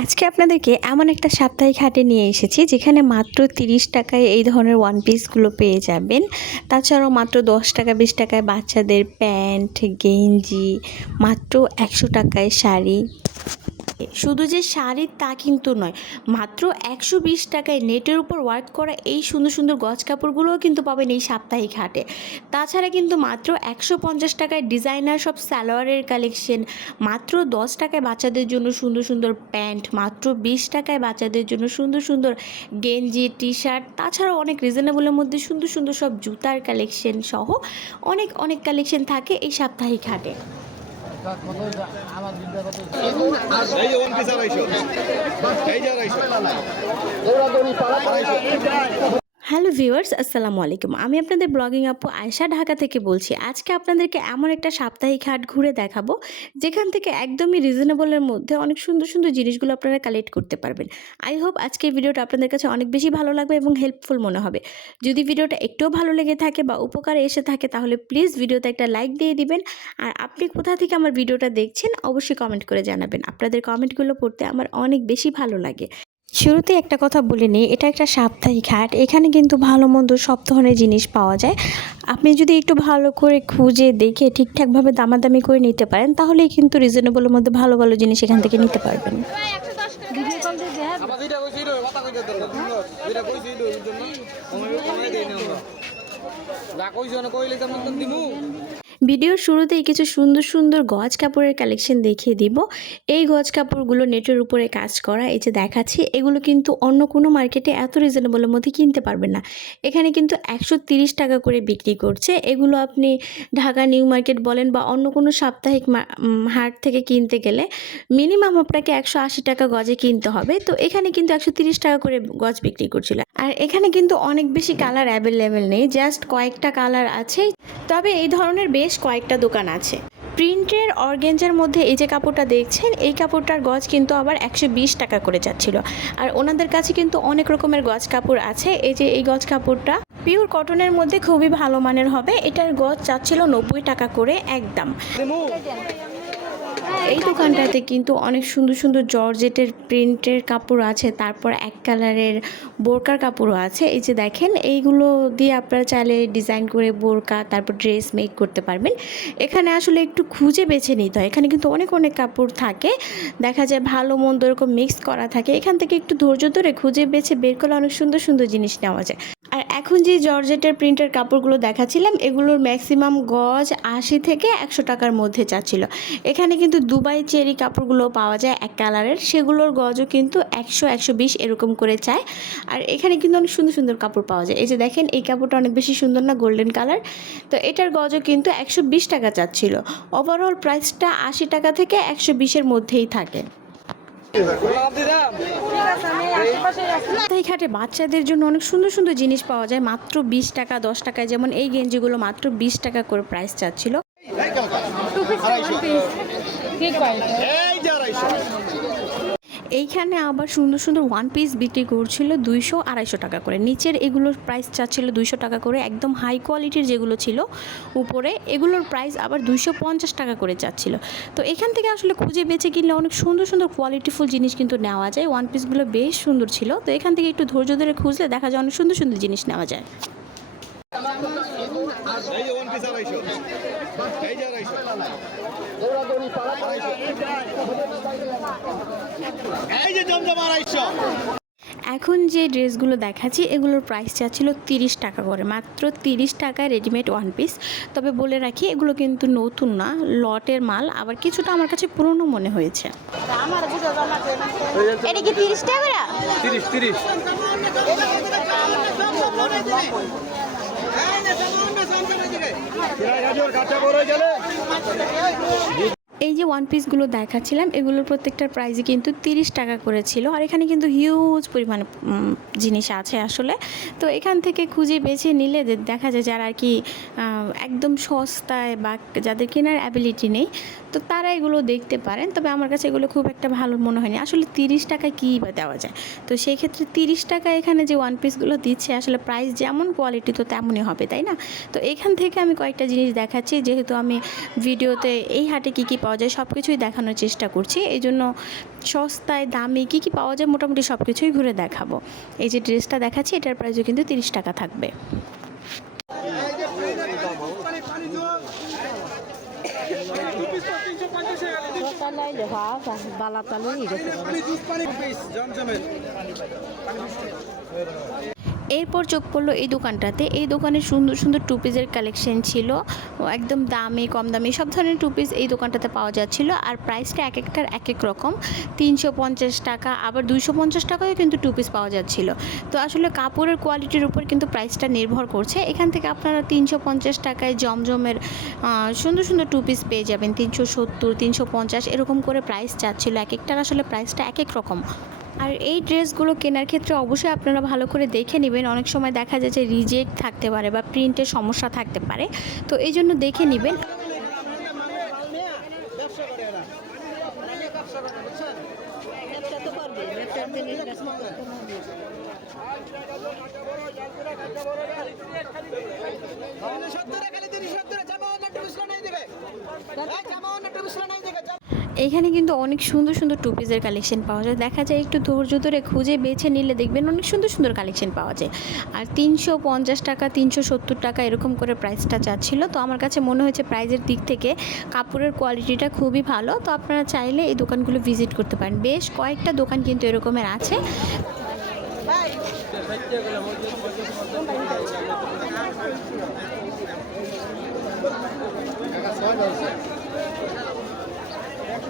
আজকে আপনাদেরকে এমন একটা সাপ্তাহিক হাটে নিয়ে এসেছি, যেখানে মাত্র তিরিশ টাকায় এই ধরনের ওয়ান পিসগুলো পেয়ে যাবেন। তাছাড়াও মাত্র দশ টাকা, বিশ টাকায় বাচ্চাদের প্যান্ট, গেঞ্জি, মাত্র একশো টাকায় শাড়ি। শুধু যে শাড়ির তা কিন্তু নয়, মাত্র একশো বিশ টাকায় নেটের উপর ওয়ার্ক করা এই সুন্দর সুন্দর গজ কাপড়গুলোও কিন্তু পাবেন এই সাপ্তাহিক হাটে। তাছাড়া কিন্তু মাত্র একশো পঞ্চাশ টাকায় ডিজাইনার সব সালোয়ারের কালেকশন, মাত্র দশ টাকায় বাচ্চাদের জন্য সুন্দর সুন্দর প্যান্ট, মাত্র বিশ টাকায় বাচ্চাদের জন্য সুন্দর সুন্দর গেঞ্জি টি শার্ট তাছাড়াও অনেক রিজনেবলের মধ্যে সুন্দর সুন্দর সব জুতার কালেকশন সহ অনেক অনেক কালেকশন থাকে এই সাপ্তাহিক হাটে। এই যে ওয়ান পিস আড়াইশো। এই যে আড়াইশো। হ্যালো ভিউয়ার্স, আসসালামু আলাইকুম। আমি আপনাদের ব্লগিং আপু আয়শা ঢাকা থেকে বলছি, আজকে আপনাদেরকে এমন একটা সাপ্তাহিক হাট ঘুরে দেখাবো, যেখান থেকে একদমই রিজনেবলের মধ্যে অনেক সুন্দর সুন্দর জিনিসগুলো আপনারা কালেক্ট করতে পারবেন। আই হোপ আজকের ভিডিওটা আপনাদের কাছে অনেক বেশি ভালো লাগবে এবং হেল্পফুল মনে হবে। যদি ভিডিওটা একটুও ভালো লেগে থাকে বা উপকারে এসে থাকে, তাহলে প্লিজ ভিডিওতে একটা লাইক দিয়ে দিবেন। আর আপনি কোথা থেকে আমার ভিডিওটা দেখছেন, অবশ্যই কমেন্ট করে জানাবেন। আপনাদের কমেন্টগুলো পড়তে আমার অনেক বেশি ভালো লাগে। শুরুতে একটা কথা বলে নিই এটা একটা সাপ্তাহিক হাট এখানে কিন্তু ভালো মন্দ সব ধরনের জিনিস পাওয়া যায়। আপনি যদি একটু ভালো করে খুঁজে দেখে ঠিকঠাকভাবে দামাদামি করে নিতে পারেন তাহলেই কিন্তু রিজনেবলের মধ্যে ভালো ভালো জিনিস এখান থেকে নিতে পারবেন। কইছি না কইলে তো দিমু। ভিডিওর শুরুতেই কিছু সুন্দর সুন্দর গজ কাপড়ের কালেকশন দেখিয়ে দিব। এই গজ কাপড়গুলো নেটের উপরে কাজ করা, এই যে দেখাচ্ছি, এগুলো কিন্তু অন্য কোনো মার্কেটে এত রিজনেবলের মধ্যে কিনতে পারবেন না। এখানে কিন্তু একশো টাকা করে বিক্রি করছে। এগুলো আপনি ঢাকা নিউ মার্কেট বলেন বা অন্য কোনো সাপ্তাহিক হাট থেকে কিনতে গেলে মিনিমাম আপনাকে একশো আশি টাকা গজে কিনতে হবে। তো এখানে কিন্তু একশো টাকা করে গজ বিক্রি করছিল। আর এখানে কিন্তু অনেক বেশি কালার অ্যাভেলেবেল নেই জাস্ট কয়েকটা কালার আছে তবে এই ধরনের বেশ কয়েকটা দোকান আছে। প্রিন্টের অর্গেঞ্জের মধ্যে এই যে কাপড়টা দেখছেন, এই কাপড়টার গজ কিন্তু আবার একশো বিশ টাকা করে যাচ্ছিল। আর ওনাদের কাছে কিন্তু অনেক রকমের গজ কাপড় আছে। এই যে এই গজ কাপড়টা পিওর কটনের মধ্যে খুবই ভালো মানের হবে। এটার গজ চাচ্ছিল নব্বই টাকা করে একদম। দিমু এই দোকানটাতে কিন্তু অনেক সুন্দর সুন্দর জর্জেটের প্রিন্টের কাপড় আছে, তারপর এক কালারের বোরকার কাপড়ও আছে। এই যে দেখেন, এইগুলো দিয়ে আপনারা চাইলে ডিজাইন করে বোরকা, তারপর ড্রেস মেক করতে পারবেন। এখানে আসলে একটু খুঁজে বেছে নিতে হয়। এখানে কিন্তু অনেক অনেক কাপড় থাকে। দেখা যায় ভালো, মন্দ এরকম মিক্স করা থাকে। এখান থেকে একটু ধৈর্য ধরে খুঁজে বেছে বের করলে অনেক সুন্দর সুন্দর জিনিস নেওয়া যায়। এখন যে জর্জেটের প্রিন্টের কাপড়গুলো দেখাচ্ছিলাম, এগুলোর ম্যাক্সিমাম গজ আশি থেকে একশো টাকার মধ্যে চাচ্ছিল। এখানে কিন্তু দুবাই চেরি কাপড়গুলো পাওয়া যায় এক কালারের। সেগুলোর গজও কিন্তু একশো একশো বিশ এরকম করে চায়। আর এখানে কিন্তু অনেক সুন্দর সুন্দর কাপড় পাওয়া যায়। এই যে দেখেন, এই কাপড়টা অনেক বেশি সুন্দর না, গোল্ডেন কালার? তো এটার গজও কিন্তু একশো বিশ টাকা চাচ্ছিল। ওভারঅল প্রাইসটা আশি টাকা থেকে একশো বিশের মধ্যেই থাকে। হাটে বাচ্চাদের জন্য অনেক সুন্দর সুন্দর জিনিস পাওয়া যায়। মাত্র বিশ টাকা দশ টাকায় যেমন এই গেঞ্জিগুলো মাত্র বিশ টাকা করে প্রাইস চাচ্ছিল। এইখানে আবার সুন্দর সুন্দর ওয়ান পিস বিক্রি করছিল দুইশো আড়াইশো টাকা করে। নিচের এগুলোর প্রাইস চাচ্ছিল দুইশো টাকা করে, একদম হাই কোয়ালিটির যেগুলো ছিল উপরে, এগুলোর প্রাইস আবার দুইশো পঞ্চাশ টাকা করে চাচ্ছিল। তো এখান থেকে আসলে খুঁজে বেছে কিনলে অনেক সুন্দর সুন্দর কোয়ালিটিফুল জিনিস কিন্তু নেওয়া যায়। ওয়ান পিসগুলো বেশ সুন্দর ছিল। তো এখান থেকে একটু ধৈর্য ধরে খুঁজলে দেখা যায় অনেক সুন্দর সুন্দর জিনিস নেওয়া যায়। এই ওয়ান পিস আড়াইশো। এই যে আড়াইশো। এই যে এখন যে ড্রেসগুলো দেখাচ্ছি এগুলোর প্রাইস চাচ্ছিল তিরিশ টাকা করে মাত্র তিরিশ টাকায় রেডিমেড ওয়ান পিস তবে বলে রাখি এগুলো কিন্তু নতুন না লটের মাল আবার কিছুটা আমার কাছে পুরনো মনে হয়েছে। এটা কি তিরিশ টাকা করে? তিরিশ তিরিশ কাঁচা বড় গেলে। এই যে ওয়ান পিসগুলো দেখাচ্ছিলাম, এগুলোর প্রত্যেকটার প্রাইসই কিন্তু তিরিশ টাকা করে ছিল। আর এখানে কিন্তু হিউজ পরিমাণ জিনিস আছে আসলে। তো এখান থেকে খুঁজে বেছে নিলে দেখা যায় যারা আর কি একদম সস্তায় বা যাদের কেনার অ্যাবিলিটি নেই, তো তারা এগুলো দেখতে পারেন। তবে আমার কাছে এগুলো খুব একটা ভালো মনে হয়নি। আসলে তিরিশ টাকায় কী বা দেওয়া যায়? তো সেই ক্ষেত্রে তিরিশ টাকা এখানে যে ওয়ান পিসগুলো দিচ্ছে, আসলে প্রাইস যেমন কোয়ালিটি তো তেমনই হবে, তাই না? তো এখান থেকে আমি কয়েকটা জিনিস দেখাচ্ছি। যেহেতু আমি ভিডিওতে এই হাটে কী কী পাওয়া যায় সব কিছুই দেখানোর চেষ্টা করছি এই জন্য সস্তায় দামি কী কী পাওয়া যায় মোটামুটি সব কিছুই ঘুরে দেখাবো এই যে ড্রেসটা দেখাচ্ছি এটার প্রাইসও কিন্তু তিরিশ টাকা থাকবে এরপর চোখ পড়ল এই দোকানটাতে। এই দোকানে সুন্দর সুন্দর টু পিসের কালেকশন ছিল। একদম দামি, কম দামি, সব ধরনের টু পিস এই দোকানটাতে পাওয়া যাচ্ছিল। আর প্রাইসটা এক একটার এক এক রকম। তিনশো পঞ্চাশ টাকা, আবার দুইশো পঞ্চাশ টাকায়ও কিন্তু টু পিস পাওয়া যাচ্ছিল। তো আসলে কাপড়ের কোয়ালিটির উপর কিন্তু প্রাইসটা নির্ভর করছে। এখান থেকে আপনারা তিনশো পঞ্চাশ টাকায় জমজমের সুন্দর সুন্দর টু পিস পেয়ে যাবেন। তিনশো সত্তর, তিনশো পঞ্চাশ এরকম করে প্রাইস চাচ্ছিল এক একটার আসলে প্রাইসটা এক এক রকম। আর এই ড্রেসগুলো কেনার ক্ষেত্রে অবশ্যই আপনারা ভালো করে দেখে নেবেন। অনেক সময় দেখা যায় যে রিজেক্ট থাকতে পারে বা প্রিন্টের সমস্যা থাকতে পারে। তো এই জন্য দেখে নেবেন। এখানে কিন্তু অনেক সুন্দর সুন্দর টু পিসের কালেকশন পাওয়া যায়। দেখা যায় একটু ধৈর্য ধরে খুঁজে বেছে নিলে দেখবেন অনেক সুন্দর সুন্দর কালেকশন পাওয়া যায়। আর তিনশো পঞ্চাশ টাকা, তিনশো সত্তর টাকা এরকম করে প্রাইসটা চাচ্ছিল তো আমার কাছে মনে হয়েছে প্রাইজের দিক থেকে কাপড়ের কোয়ালিটিটা খুবই ভালো। তো আপনারা চাইলে এই দোকানগুলো ভিজিট করতে পারেন। বেশ কয়েকটা দোকান কিন্তু এরকমের আছে।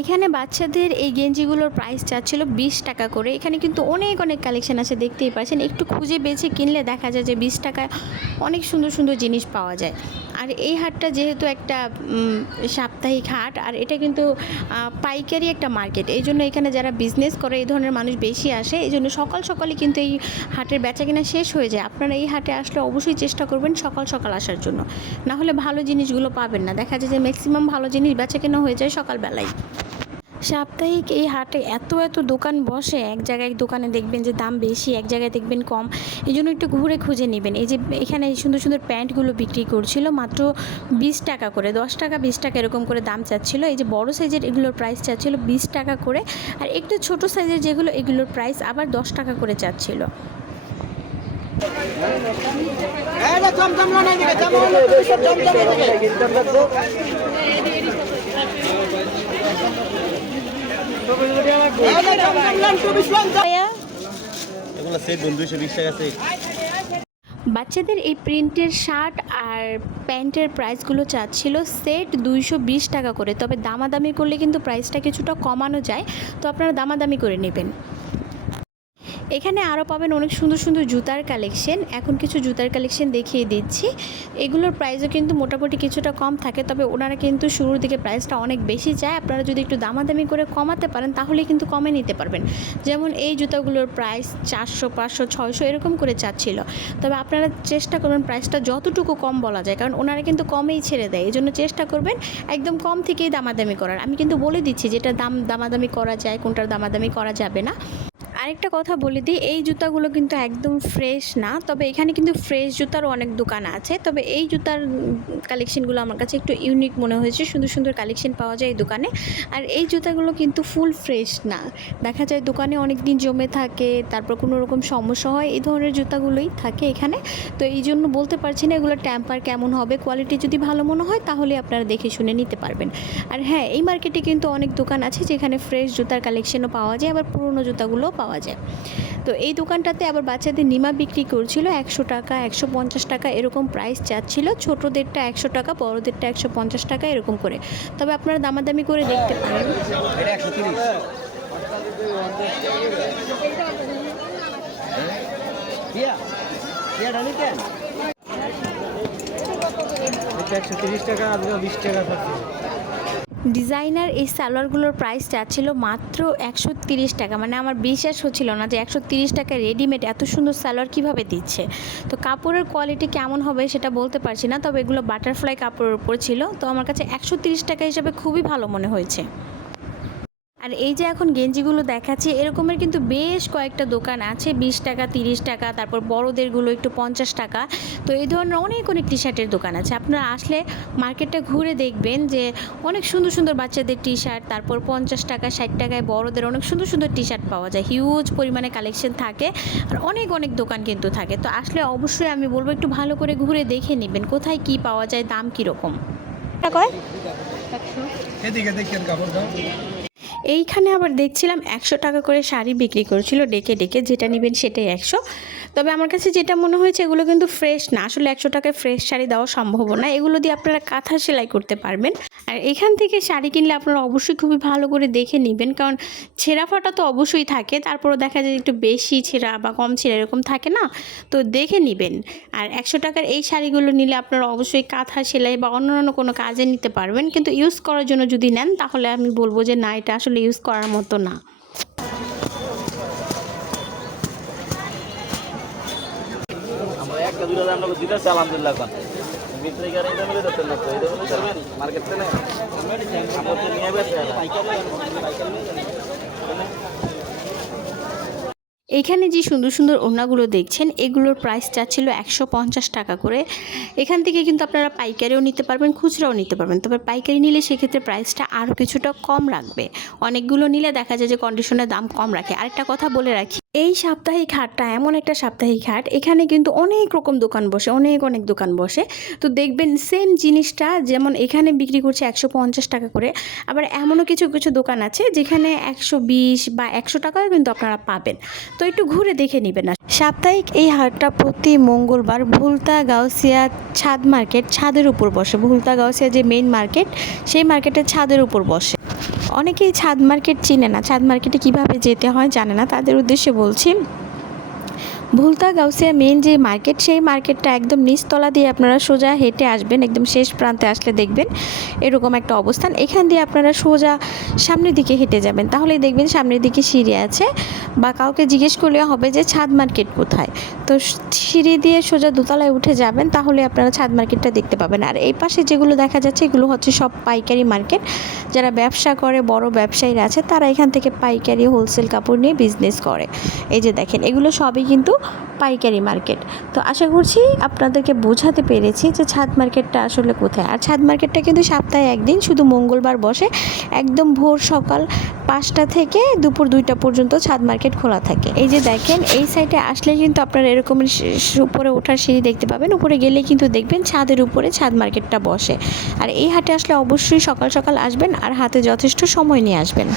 এখানে বাচ্চাদের এই গেঞ্জিগুলোর প্রাইস চাচ্ছিল বিশ টাকা করে। এখানে কিন্তু অনেক অনেক কালেকশন আছে, দেখতেই পাচ্ছেন। একটু খুঁজে বেছে কিনলে দেখা যায় যে বিশ টাকায় অনেক সুন্দর সুন্দর জিনিস পাওয়া যায়। আর এই হাটটা যেহেতু একটা সাপ্তাহিক হাট, আর এটা কিন্তু পাইকারি একটা মার্কেট এই জন্য এখানে যারা বিজনেস করে, এই ধরনের মানুষ বেশি আসে। এই জন্য সকাল সকালে কিন্তু এই হাটের বেচা কিনা শেষ হয়ে যায়। আপনারা এই হাটে আসলে অবশ্যই চেষ্টা করবেন সকাল সকাল আসার জন্য। না হলে ভালো জিনিসগুলো পাবেন না। দেখা যায় যে ম্যাক্সিমাম ভালো জিনিস বেচা কেনা হয়ে যায় সকালবেলায়। সাপ্তাহিক এই হাটে এত এত দোকান বসে, এক জায়গায় দোকানে দেখবেন যে দাম বেশি, এক জায়গায় দেখবেন কম। এই জন্য একটু ঘুরে খুঁজে নেবেন। এই যে এখানে সুন্দর সুন্দর প্যান্টগুলো বিক্রি করছিল, মাত্র বিশ টাকা করে, দশ টাকা, বিশ টাকা এরকম করে দাম চাচ্ছিল। এই যে বড় সাইজের এগুলোর প্রাইস চাচ্ছিল বিশ টাকা করে, আর একটু ছোট সাইজের যেগুলো, এগুলোর প্রাইস আবার দশ টাকা করে চাচ্ছিল। নাই দেবে জামা অন্য টুরিস্টরা জমজম দেবে এটা জমজম টুরিস্টরা বাচ্চাদের এই প্রিন্টের শার্ট আর প্যান্টের প্রাইসগুলো চাচ্ছিল সেট দুইশো বিশ টাকা করে, তবে দামাদামি করলে কিন্তু প্রাইসটা কিছুটা কমানো যায়। তো আপনারা দামাদামি করে নেবেন। এখানে আরও পাবেন অনেক সুন্দর সুন্দর জুতার কালেকশন এখন কিছু জুতার কালেকশন দেখিয়ে দিচ্ছি। এগুলোর প্রাইসও কিন্তু মোটামুটি কিছুটা কম থাকে, তবে ওনারা কিন্তু শুরুর দিকে প্রাইসটা অনেক বেশি চায়। আপনারা যদি একটু দামাদামি করে কমাতে পারেন, তাহলে কিন্তু কমে নিতে পারবেন। যেমন এই জুতাগুলোর প্রাইস চারশো, পাঁচশো, ছয়শো এরকম করে চাচ্ছিল। তবে আপনারা চেষ্টা করবেন প্রাইসটা যতটুকু কম বলা যায়, কারণ ওনারা কিন্তু কমেই ছেড়ে দেয়। এই জন্য চেষ্টা করবেন একদম কম থেকেই দামাদামি করার। আমি কিন্তু বলে দিচ্ছি যেটা দাম দামাদামি করা যায়, কোনটার দামাদামি করা যাবে না। আরেকটা কথা বলে দিই, এই জুতাগুলো কিন্তু একদম ফ্রেশ না, তবে এখানে কিন্তু ফ্রেশ জুতারও অনেক দোকান আছে। তবে এই জুতার কালেকশনগুলো আমার কাছে একটু ইউনিক মনে হয়েছে, সুন্দর সুন্দর কালেকশন পাওয়া যায় এই দোকানে। আর এই জুতাগুলো কিন্তু ফুল ফ্রেশ না। দেখা যায় দোকানে অনেক দিন জমে থাকে, তারপর কোনো রকম সমস্যা হয়, এই ধরনের জুতাগুলোই থাকে এখানে। তো এই জন্য বলতে পারছি না এগুলো ট্যাম্পার কেমন হবে কোয়ালিটি যদি ভালো মনে হয় তাহলে আপনারা দেখে শুনে নিতে পারবেন। আর হ্যাঁ এই মার্কেটে কিন্তু অনেক দোকান আছে যেখানে ফ্রেশ জুতার কালেকশনও পাওয়া যায়, আবার পুরনো জুতাগুলোও পাওয়া যায়। তো এই দোকানটাতে আবার বাচ্চাদের নিমা বিক্রি করছিল একশো টাকা, একশো পঞ্চাশ টাকা এরকম প্রাইস চাচ্ছিল। ছোটোদেরটা একশো টাকা, বড়োদেরটা একশো পঞ্চাশ টাকা এরকম করে। তবে আপনারা দামাদামি করে দেখতে পারেন। একশো তিরিশ টাকা আপনি বিশ টাকা ডিজাইনার এই সালোয়ারগুলোর প্রাইসটা ছিল মাত্র একশো টাকা। মানে আমার বিশ্বাস হচ্ছিল না যে একশো টাকা রেডিমেড এত সুন্দর সালোয়ার কীভাবে দিচ্ছে। তো কাপড়ের কোয়ালিটি কেমন হবে সেটা বলতে পারছি না, তবে এগুলো বাটারফ্লাই কাপড়ের উপর ছিল। তো আমার কাছে একশো টাকা হিসাবে খুবই ভালো মনে হয়েছে। আর এই যে এখন গেঞ্জিগুলো দেখাচ্ছি এরকমের কিন্তু বেশ কয়েকটা দোকান আছে বিশ টাকা তিরিশ টাকা তারপর বড়োদেরগুলো একটু পঞ্চাশ টাকা। তো এই ধরনের অনেক অনেক টি শার্টের দোকান আছে। আপনারা আসলে মার্কেটটা ঘুরে দেখবেন যে অনেক সুন্দর সুন্দর বাচ্চাদের টি শার্ট তারপর পঞ্চাশ টাকা ষাট টাকায় বড়দের অনেক সুন্দর সুন্দর টি শার্ট পাওয়া যায়। হিউজ পরিমাণে কালেকশন থাকে আর অনেক অনেক দোকান কিন্তু থাকে। তো আসলে অবশ্যই আমি বলব একটু ভালো করে ঘুরে দেখে নেবেন কোথায় কি পাওয়া যায় দাম কীরকম। কয়? এদিকে দেখেন কাপড় দাও এইখানে আবার দেখছিলাম একশো টাকা করে শাড়ি বিক্রি করছিল ডেকে ডেকে, যেটা নেবেন সেটাই একশো। তবে আমার কাছে যেটা মনে হয়েছে, এগুলো কিন্তু ফ্রেশ না। আসলে একশো টাকায় ফ্রেশ শাড়ি দেওয়া সম্ভব না। এগুলো দিয়ে আপনারা কাঁথা সেলাই করতে পারবেন। আর এখান থেকে শাড়ি কিনলে আপনারা অবশ্যই খুবই ভালো করে দেখে নেবেন। কারণ ছেঁড়া ফাটা তো অবশ্যই থাকে। তারপরও দেখা যায় একটু বেশি ছেঁড়া বা কম ছেঁড়া এরকম থাকে না? তো দেখে নেবেন। আর একশো টাকার এই শাড়িগুলো নিলে আপনারা অবশ্যই কাঁথা সেলাই বা অন্যান্য কোনো কাজে নিতে পারবেন। কিন্তু ইউজ করার জন্য যদি নেন, তাহলে আমি বলব যে না, এটা আসলে ইউজ করার মতো না। আমরা দিতেছি আলহামদুলিল্লাহ, এখন। দিতে এখানে যে সুন্দর সুন্দর ওড়নাগুলো দেখছেন, এগুলোর প্রাইস চাচ্ছিল একশো পঞ্চাশ টাকা করে। এখান থেকে কিন্তু আপনারা পাইকারিও নিতে পারবেন, খুচরাও নিতে পারবেন। তবে পাইকারি নিলে সেক্ষেত্রে প্রাইসটা আরও কিছুটা কম রাখবে। অনেকগুলো নিলে দেখা যায় যে কন্ডিশনের দাম কম রাখে। আরেকটা কথা বলে রাখি এই সাপ্তাহিক হাটটা এমন একটা সাপ্তাহিক হাট। এখানে কিন্তু অনেক রকম দোকান বসে, অনেক অনেক দোকান বসে। তো দেখবেন সেম জিনিসটা, যেমন এখানে বিক্রি করছে একশো পঞ্চাশ টাকা করে। আবার এমনও কিছু কিছু দোকান আছে যেখানে একশো বিশ বা একশো টাকাও কিন্তু আপনারা পাবেন। তো একটু ঘুরে দেখে নেবেন না সাপ্তাহিক এই হাটটা প্রতি মঙ্গলবার ভুলতা গাউসিয়া ছাদ মার্কেট, ছাদের উপর বসে। ভুলতা গাউসিয়া যে মেইন মার্কেট সেই মার্কেটের ছাদের উপর বসে। অনেকেই ছাদ মার্কেট চিনে না। ছাদ মার্কেটে কীভাবে যেতে হয় জানে না। তাদের উদ্দেশ্যে বলছি ভুলতা গাউসিয়া মেন যে মার্কেট সেই মার্কেটটা একদম নিচতলা দিয়ে আপনারা সোজা হেঁটে আসবেন, একদম শেষ প্রান্তে আসলে দেখবেন এরকম একটা অবস্থান। এখান দিয়ে আপনারা সোজা সামনের দিকে হেঁটে যাবেন, তাহলেই দেখবেন সামনের দিকে সিঁড়ি আছে বা কাউকে জিজ্ঞেস করলে হবে যে ছাদ মার্কেট কোথায়? তো সিঁড়ি দিয়ে সোজা দোতলায় উঠে যাবেন, তাহলে আপনারা ছাদ মার্কেটটা দেখতে পাবেন। আর এই পাশে যেগুলো দেখা যাচ্ছে, এগুলো হচ্ছে সব পাইকারি মার্কেট যারা ব্যবসা করে, বড় ব্যবসায়ীরা আছে, তারা এখান থেকে পাইকারি হোলসেল কাপড় নিয়ে বিজনেস করে। এই যে দেখেন, এগুলো সবই কিন্তু পাইকারি মার্কেট। তো আশা করছি আপনাদেরকে বোঝাতে পেরেছি যে ছাদ মার্কেটটা আসলে কোথায়। আর ছাদ মার্কেটটা কিন্তু সপ্তাহে একদিন, শুধু মঙ্গলবার বসে। একদম ভোর সকাল পাঁচটা থেকে দুপুর দুইটা পর্যন্ত ছাদ মার্কেট খোলা থাকে। এই যে দেখেন, এই সাইডে আসলে কিন্তু আপনারা এরকম উপরে ওঠার সিঁড়ি দেখতে পাবেন। উপরে গেলে কিন্তু দেখবেন ছাদের উপরে ছাদ মার্কেটটা বসে। আর এই হাটে আসলে অবশ্যই সকাল সকাল আসবেন আর হাতে যথেষ্ট সময় নিয়ে আসবেন।